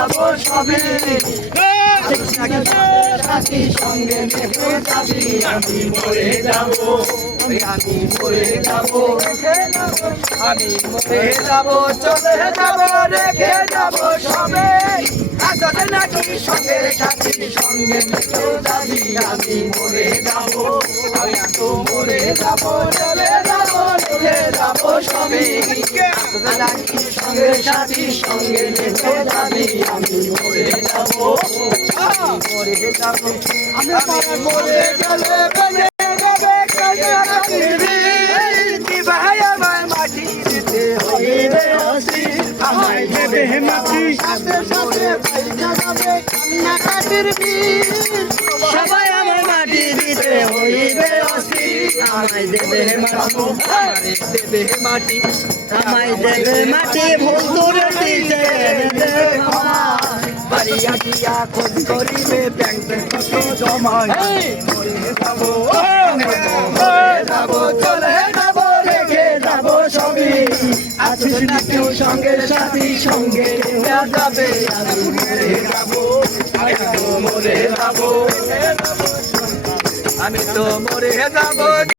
যাবো সবে সাথী সঙ্গে রেখে যাবি আমি মরে যাবো আমি মরে যাবো আমি মরে যাবো চলে যাবো রেখে যাবো সবে আসলে নাকি সঙ্গে সাথী সঙ্গে রেখে যাবি আমি মরে যাবো আমি তো মরে যাবো চলে যাবো রেখে যাবো সবে আসলে নাকি সঙ্গে সাথী সঙ্গে রেখে যাবি আমি মরে যাবো মরে যাবো আমি মরে গেলে বেঁচে যাবে ভাই আমার মাটি দিতে হইবে আমায় দেবে মাটি সাথে সাথে পাইকা যাবে কান্না কাটির সবাই আমার মাটি দিতে হইবে আমায় দেবে মাটি দেবে মাটি আমায় দেবে মাটি ভুল দূরে দিতে বাড়িয়া দিয়া খোঁজ করিবে ব্যাংক কত জমায় মরে যাবো যাবো চলে যাবো রেখে যাবো সবই আছিস না কেউ সঙ্গে সাথী সঙ্গে যাবে আমি মরে যাবো আমি তো মরে যাবো